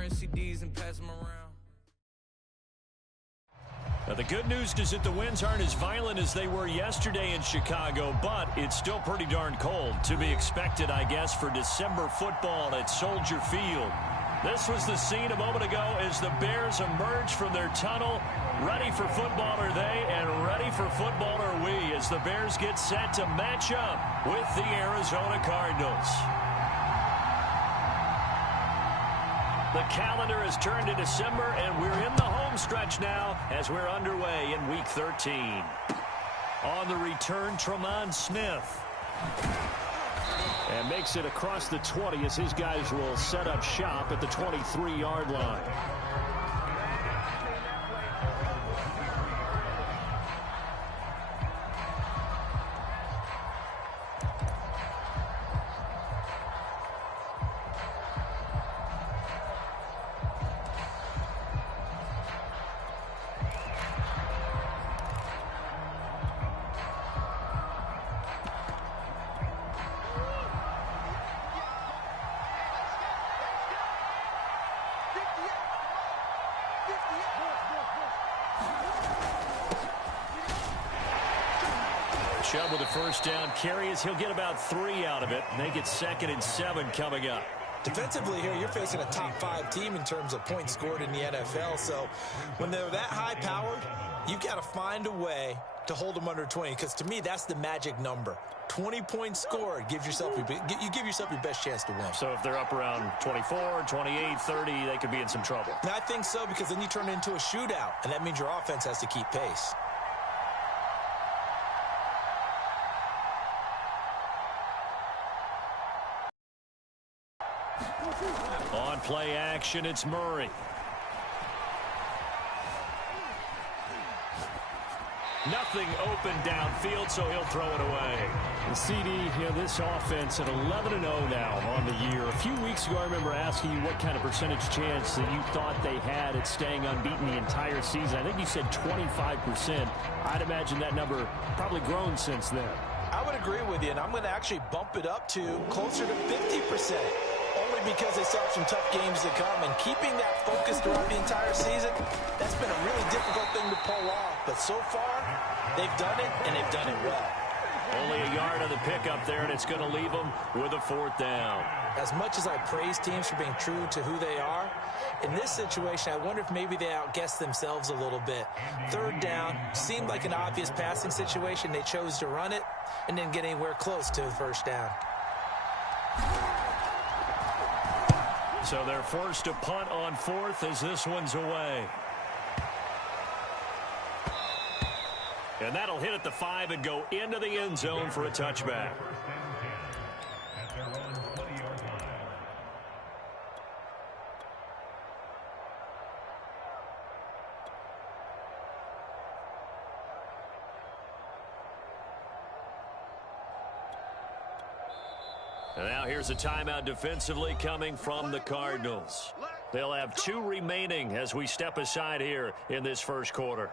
burn CDs and pass them around. Now, the good news is that the winds aren't as violent as they were yesterday in Chicago, but it's still pretty darn cold. To be expected, I guess, for December football at Soldier Field. This was the scene a moment ago as the Bears emerged from their tunnel. Ready for football are they, and ready for football are we as the Bears get set to match up with the Arizona Cardinals. The calendar has turned to December, and we're in the home stretch now as we're underway in Week 13. On the return, Tremont Smith. And makes it across the 20 as his guys will set up shop at the 23-yard line. Chubb with a first down carry as he'll get about 3 out of it. Make it 2nd and 7 coming up. Defensively here, you're facing a top-5 team in terms of points scored in the NFL. So when they're that high-powered, you've got to find a way to hold them under 20. Because to me, that's the magic number. 20 points scored, you give yourself your best chance to win. So if they're up around 24, 28, 30, they could be in some trouble. And I think so, because then you turn it into a shootout, and that means your offense has to keep pace. On play action, it's Murray. Nothing open downfield, so he'll throw it away. The CD, this offense at 11-0 now on the year. A few weeks ago, I remember asking you what kind of percentage chance that you thought they had at staying unbeaten the entire season. I think you said 25%. I'd imagine that number probably grown since then. I would agree with you, and I'm going to actually bump it up to closer to 50%. Only because they still have some tough games to come, and keeping that focus throughout the entire season, that's been a really difficult thing to pull off. But so far, they've done it, and they've done it well. Only a yard on the pickup there, and it's going to leave them with a 4th down. As much as I praise teams for being true to who they are, in this situation, I wonder if maybe they outguessed themselves a little bit. 3rd down seemed like an obvious passing situation. They chose to run it and didn't get anywhere close to the 1st down. So they're forced to punt on 4th as this one's away. And that'll hit at the 5 and go into the end zone for a touchback. And now here's a timeout defensively coming from the Cardinals. They'll have 2 remaining as we step aside here in this first quarter.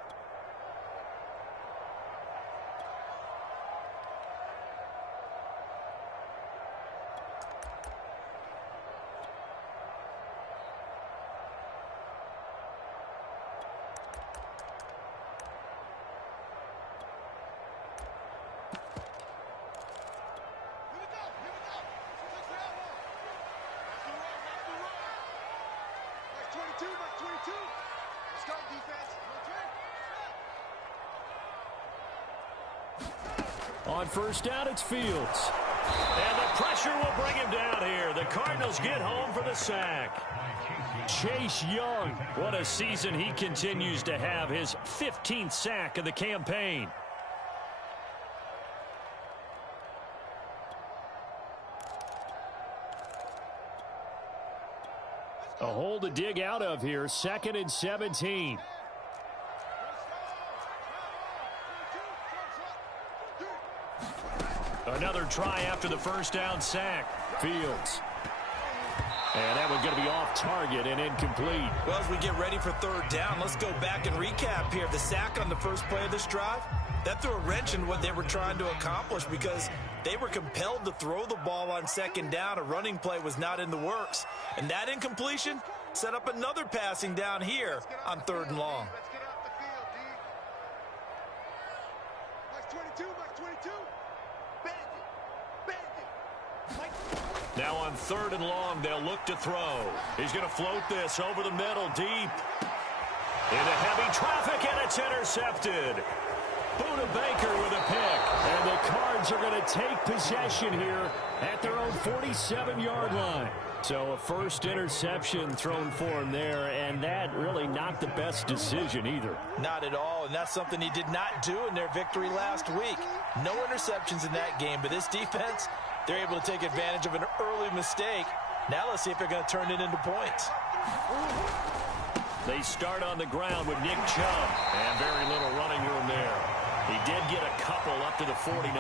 On 1st down, it's Fields. And the pressure will bring him down here. The Cardinals get home for the sack. Chase Young, what a season he continues to have. His 15th sack of the campaign. A hole to dig out of here. 2nd and 17. Another try after the 1st down sack. Fields. And that one's going to be off target and incomplete. Well, as we get ready for 3rd down, let's go back and recap here. The sack on the first play of this drive, that threw a wrench in what they were trying to accomplish because they were compelled to throw the ball on 2nd down. A running play was not in the works. And that incompletion set up another passing down here on 3rd and long. Let's get off the field, D. Mike 22, Mike 22. Bandit. Now on 3rd and long, they'll look to throw. He's going to float this over the middle, deep. Into heavy traffic, and it's intercepted. Buda Baker with a pick. And the Cards are going to take possession here at their own 47-yard line. So a first interception thrown for him there, and that really not the best decision either. Not at all, and that's something he did not do in their victory last week. No interceptions in that game, but this defense, they're able to take advantage of an early mistake. Now let's see if they're going to turn it into points. They start on the ground with Nick Chubb, and very little running room there. He did get a couple up to the 49.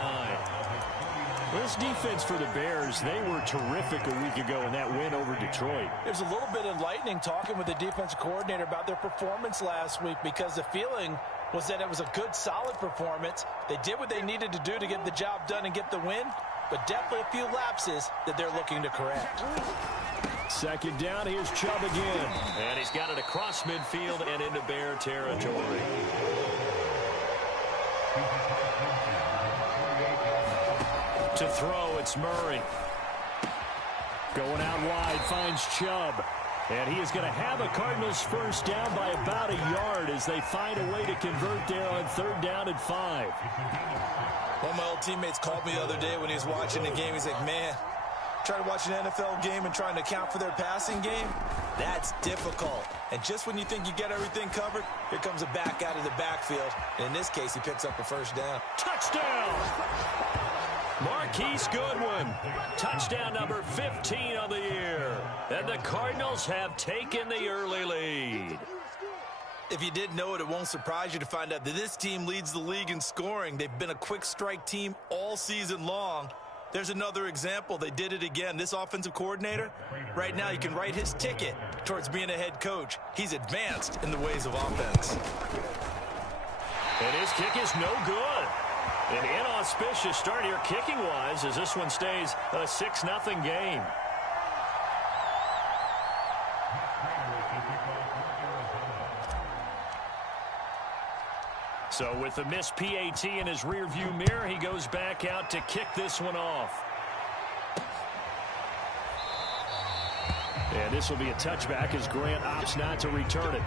This defense for the Bears, they were terrific a week ago in that win over Detroit. There's a little bit of lightning talking with the defensive coordinator about their performance last week because the feeling was that it was a good, solid performance. They did what they needed to do to get the job done and get the win, but definitely a few lapses that they're looking to correct. 2nd down, here's Chubb again. And he's got it across midfield and into Bear territory. To throw, it's Murray. Going out wide, finds Chubb. And he is going to have a Cardinals first down by about a yard as they find a way to convert there on 3rd down and 5. One of my old teammates called me the other day when he was watching the game. He's like, man, trying to watch an NFL game and trying to account for their passing game, that's difficult. And just when you think you get everything covered, here comes a back out of the backfield. And in this case, he picks up a first down. Touchdown! Marquise Goodwin, touchdown number 15 of the year. And the Cardinals have taken the early lead. If you didn't know it, it won't surprise you to find out that this team leads the league in scoring. They've been a quick strike team all season long. There's another example. They did it again. This offensive coordinator, right now you can write his ticket towards being a head coach. He's advanced in the ways of offense. And his kick is no good. An inauspicious start here kicking-wise as this one stays a 6-0 game. So with the missed PAT in his rearview mirror, he goes back out to kick this one off. And this will be a touchback as Grant opts not to return it.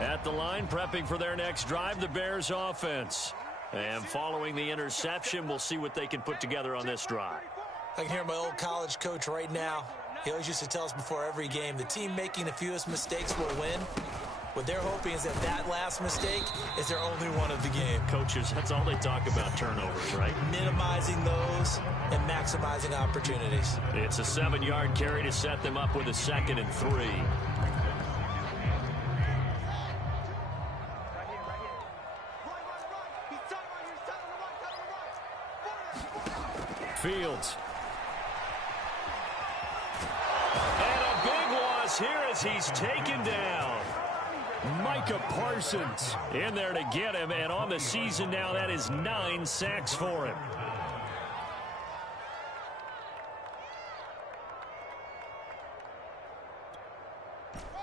At the line, prepping for their next drive, the Bears offense. And following the interception, we'll see what they can put together on this drive. I can hear my old college coach right now. He always used to tell us before every game, the team making the fewest mistakes will win. What they're hoping is that that last mistake is their only one of the game. Coaches, that's all they talk about, turnovers, right? Minimizing those and maximizing opportunities. It's a 7-yard carry to set them up with a 2nd and 3. Fields. And a big loss here as he's taken down. Micah Parsons In there to get him, and on the season now, that is 9 sacks for him.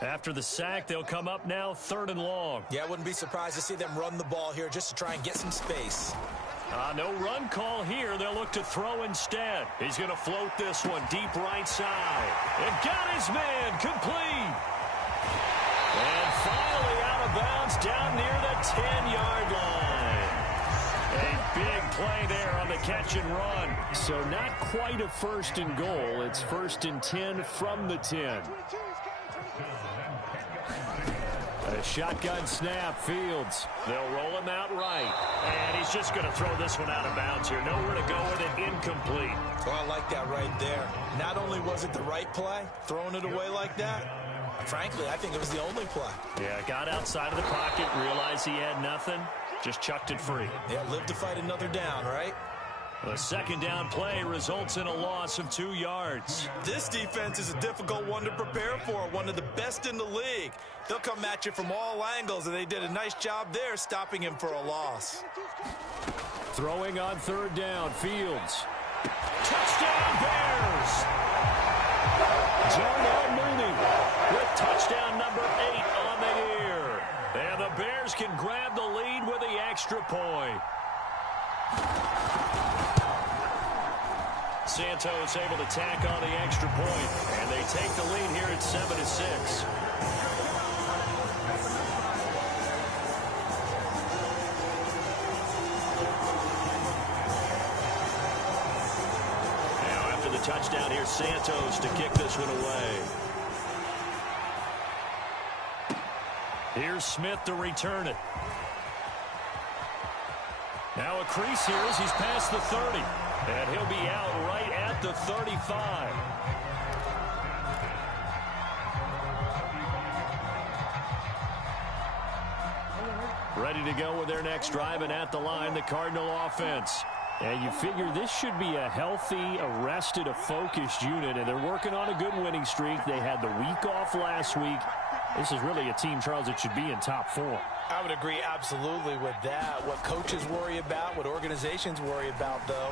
After the sack, they'll come up now 3rd and long. Yeah, I wouldn't be surprised to see them run the ball here just to try and get some space. No run call here. They'll look to throw instead. He's going to float this one deep right side. And got his man complete. And finally out of bounds down near the 10-yard line. A big play there on the catch and run. So not quite a 1st and goal. It's 1st and 10 from the 10. A shotgun snap, Fields. They'll roll him out right. And he's just going to throw this one out of bounds here. Nowhere to go with it, incomplete. Well, I like that right there. Not only was it the right play, throwing it away like that, frankly, I think it was the only play. Yeah, got outside of the pocket, realized he had nothing, just chucked it free. Yeah, live to fight another down, right? The second down play results in a loss of 2 yards. This defense is a difficult one to prepare for, one of the best in the league. They'll come at you from all angles, and they did a nice job there stopping him for a loss. Throwing on third down, Fields. Touchdown, Bears! Darnell Mooney with touchdown number 8 on the year. And the Bears can grab the lead with the extra point. Santos able to tack on the extra point, and they take the lead here at 7-6. Now after the touchdown, here's Santos to kick this one away. Here's Smith to return it. Now a crease here as he's past the 30. And he'll be out right at the 35. Ready to go with their next drive, and at the line, the Cardinal offense. And you figure this should be a healthy, arrested, a focused unit, and they're working on a good winning streak. They had the week off last week. This is really a team, Charles, that should be in top 4. I would agree absolutely with that. What coaches worry about, what organizations worry about, though,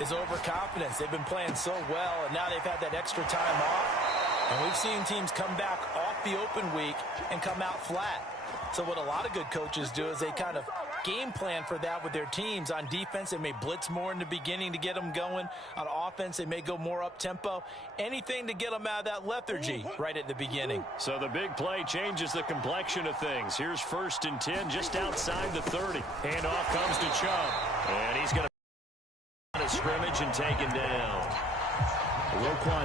is overconfidence. They've been playing so well, and now they've had that extra time off. And we've seen teams come back off the open week and come out flat. So what a lot of good coaches do is they kind of game plan for that with their teams. On defense, they may blitz more in the beginning to get them going. On offense, they may go more up-tempo. Anything to get them out of that lethargy right at the beginning. So the big play changes the complexion of things. Here's 1st and 10 just outside the 30. Handoff comes to Chubb. And he's going to scrimmage and taken down. Roquan